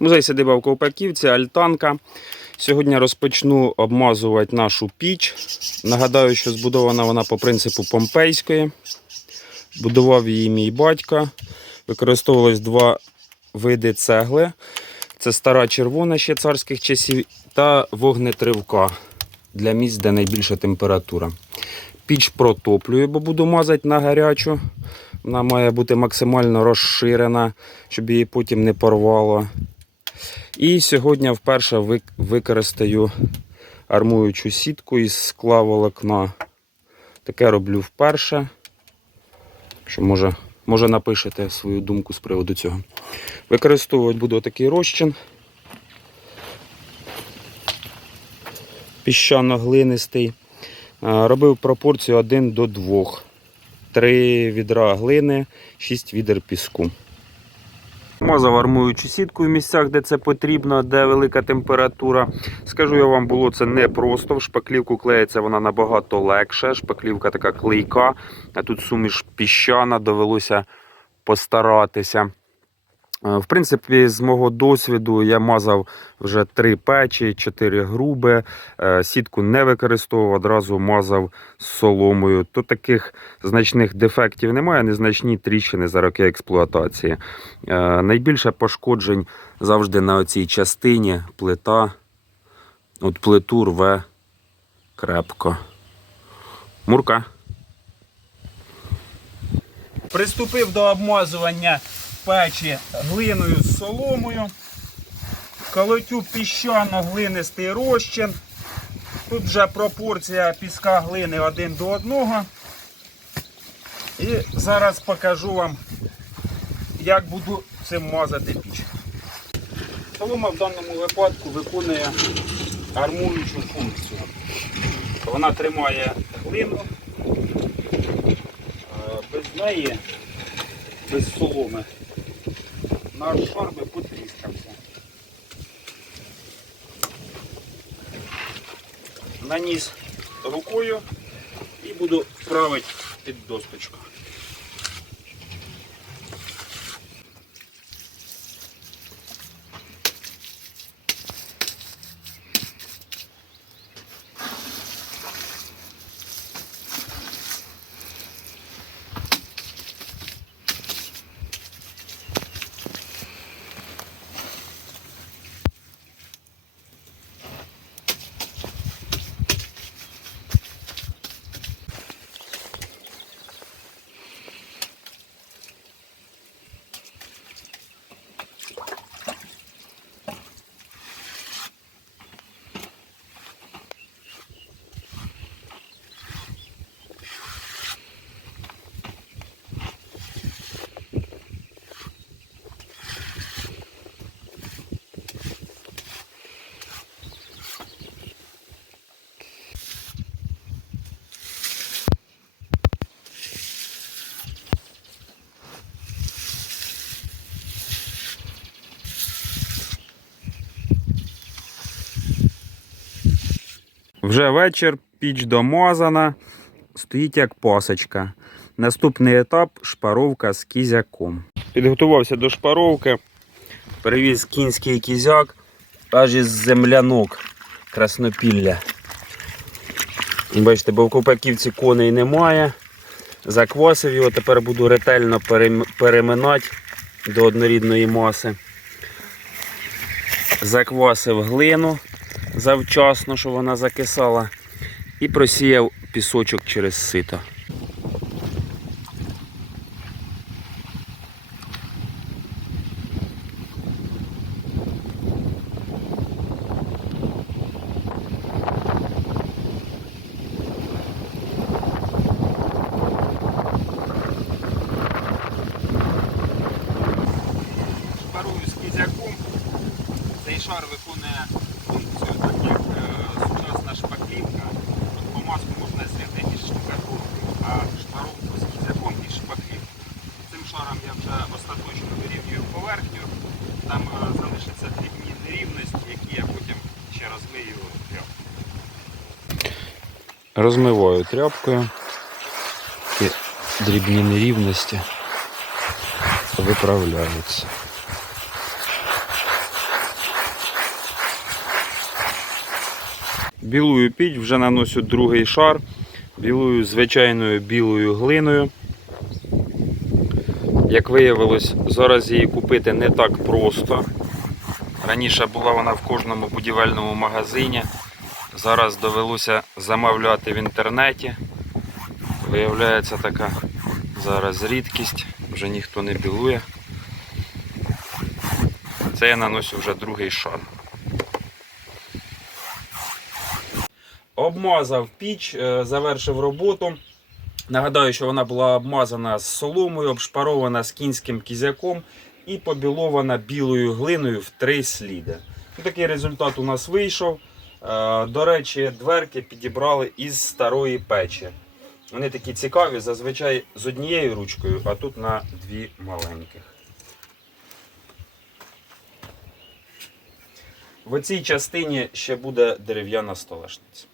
Музей садиба в Ковпаківці, Альтанка. Сьогодні розпочну обмазувати нашу піч. Нагадаю, що збудована вона по принципу помпейської. Будував її мій батько. Використовувалось два види цегли. Це стара червона ще царських часів та вогнетривка для місць, де найбільша температура. Піч протоплюю, бо буду мазати на гарячу. Вона має бути максимально розширена, щоб її потім не порвало. І сьогодні вперше використаю армуючу сітку із скла волокна. Таке роблю вперше. Що може, може напишете свою думку з приводу цього. Використовувати буду такий розчин. Піщано-глинистий. Робив пропорцію 1 до 2. 3 відра глини, 6 відер піску. Мазав армуючу сітку в місцях, де це потрібно, де велика температура. Скажу я вам, було це непросто. В шпаклівку клеїться вона набагато легше. Шпаклівка така клейка, а тут суміш піщана, довелося постаратися. Е, В принципі, з мого досвіду я мазав вже три печі, чотири груби. Е, Сітку не використовував, одразу мазав соломою. То таких значних дефектів немає, незначні тріщини за роки експлуатації. Е, Найбільше пошкоджень завжди на цій частині плита. От плиту рве крепко. Мурка. Приступив до обмазування печі глиною з соломою. Колотю піщано-глинистий розчин. Тут вже пропорція піска глини один до одного. І зараз покажу вам, як буду цим мазати піч. Солома в даному випадку виконує армуючу функцію. Вона тримає глину. Е, Без неї, без соломи, наш шар би потріскався. Наніс рукою і буду правити під досточку. Вже вечір, піч домазана, стоїть як пасочка. Наступний етап шпаровка з кізяком. Підготувався до шпаровки, перевіз кінський кізяк, аж із землянок краснопілля. Бачите, бо в Копаківці коней немає. Заквасив його, тепер буду ретельно переминати до однорідної маси. Заквасив глину завчасно, щоб вона закисала, і просіяв пісочок через сито. Шпарую з кізяком. Цей шар виконує розмиваю тряпкою і дрібні нерівності виправляються. Білую піть вже наносю другий шар білою звичайною білою глиною. Як виявилось, зараз її купити не так просто. Раніше була вона в кожному будівельному магазині. Зараз довелося замовляти в інтернеті. Виявляється така зараз рідкість, вже ніхто не білує. Це я наносю вже другий шар. Обмазав піч, е, завершив роботу. Нагадаю, що вона була обмазана з соломою, обшпарована з кінським кізяком і побілована білою глиною в три сліди. Такий результат у нас вийшов. Е, До речі, дверки підібрали із старої печі. Вони такі цікаві, зазвичай з однією ручкою, а тут на дві маленьких. В цій частині ще буде дерев'яна столешниця.